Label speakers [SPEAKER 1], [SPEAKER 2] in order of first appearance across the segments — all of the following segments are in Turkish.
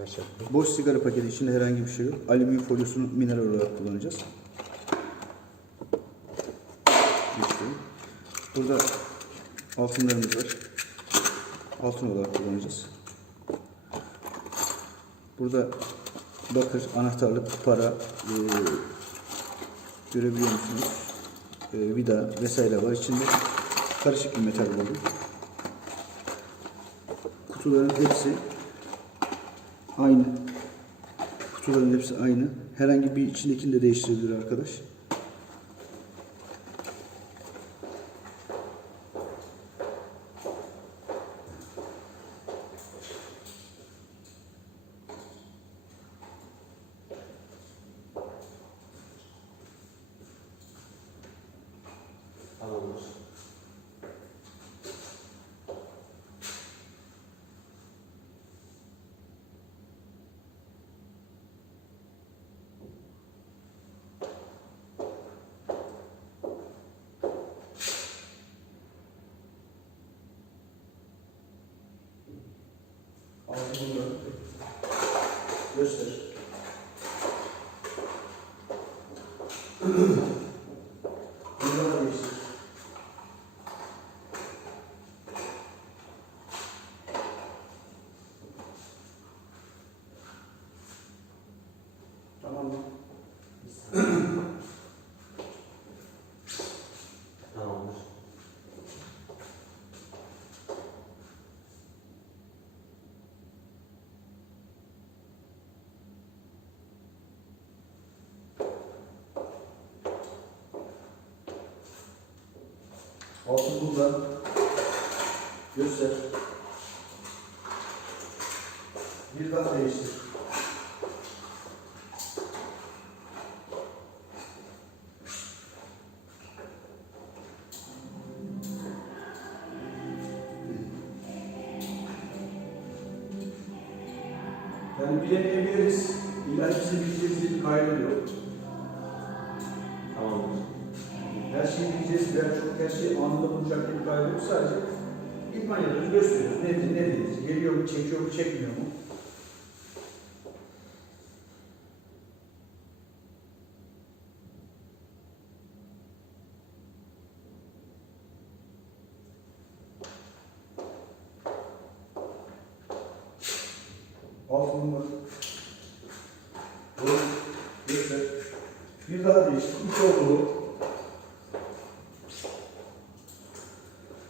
[SPEAKER 1] Gerçekten.
[SPEAKER 2] Boş sigara paketi içinde herhangi bir şey yok. Alüminyum folyosunu mineral olarak kullanacağız. Burada altınlarımız var. Altın olarak kullanacağız. Burada bakır, anahtarlık, para eee, görebiliyor musunuz? Eee, vida vesaire var içinde. Karışık bir metal oldu. Kutuların hepsi aynı. Kutuların hepsi aynı. Herhangi bir içindekini de değiştirebilir arkadaş. Göster. Bunları değiştir. Tamam mı? Altın burada. Göster. Bir daha değiştir. Yani bilemeyebiliriz. Bizim bildiğimiz bir kaydı yok. Bileceğiz, veya çok her şey anında bulacak bir kaydı yok. Sadece idman yapıyoruz, gösteriyoruz. Nedir, ne değiliz? Geliyor mu, çekiyor mu, çekmiyor mu? Altın var. Doğru. Göster. Bir daha değişti. Üç oldu.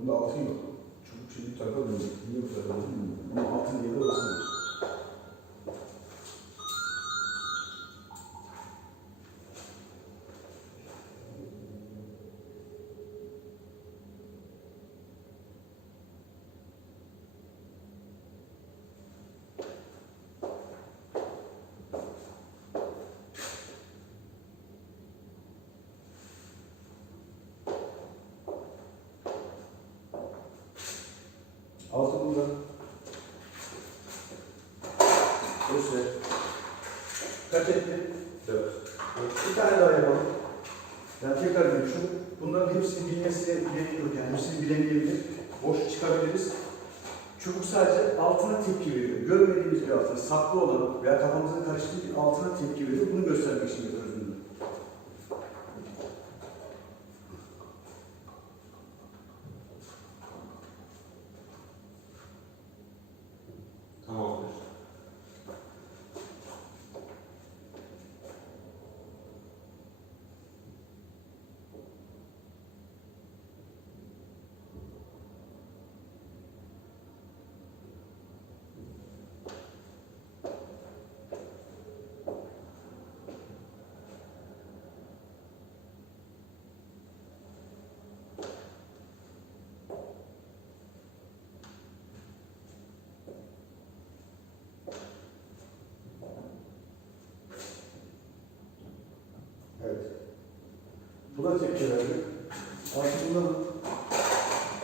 [SPEAKER 2] Bunda altın yok. Çubuk şimdi takamıyorum. Niye bu takamıyorum? Ama altın yeri orası. Altın burada. Göster. Kaç etti?
[SPEAKER 1] Dört.
[SPEAKER 2] Bir tane daha yapalım. Ben tekrar diyorum şu, bunların hepsini bilmesine gerek yok yani hepsini bilemeyebilir. Boş çıkabiliriz. Çubuk sadece altına tepki veriyor. Görmediğimiz bir altına, saklı olan veya kafamızın karıştığı bir altına tepki veriyor. Bunu göstermek için yapıyoruz bunu.
[SPEAKER 1] Tamamdır.
[SPEAKER 2] Bunda tepki verdi. Artık bunda mı?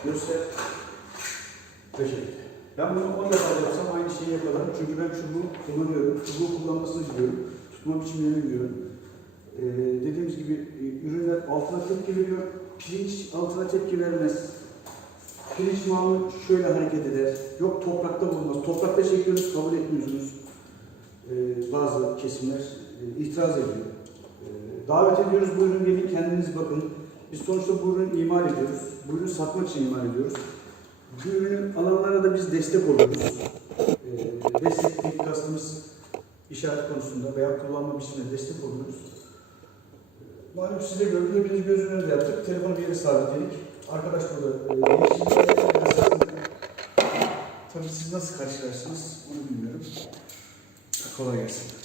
[SPEAKER 2] Göster. Teşekkür Ben bunu 10 defa yapsam aynı şeyi yakalarım. Çünkü ben çubuğu kullanıyorum. Çubuğu kullanmasını biliyorum. Tutma biçimlerini biliyorum. Ee, dediğimiz gibi e, ürünler altına tepki veriyor. Pirinç altına tepki vermez. Pirinç mamul şöyle hareket eder. Yok toprakta bulunmaz. Toprakta çekiyoruz, kabul etmiyorsunuz. Ee, bazı kesimler e, itiraz ediyor. Davet ediyoruz bu ürün gelin kendiniz bakın. Biz sonuçta bu ürünü imal ediyoruz. Bu ürünü satmak için imal ediyoruz. Bu ürünün alanlara da biz destek oluyoruz. Ee, destek kastımız işaret konusunda veya kullanma biçiminde destek oluyoruz. Ee, Malum size gördük, hepiniz gözünün önünde yaptık. Telefonu bir yere sabitledik. Arkadaş burada e, Tabii siz nasıl karşılarsınız onu bilmiyorum. Kolay gelsin.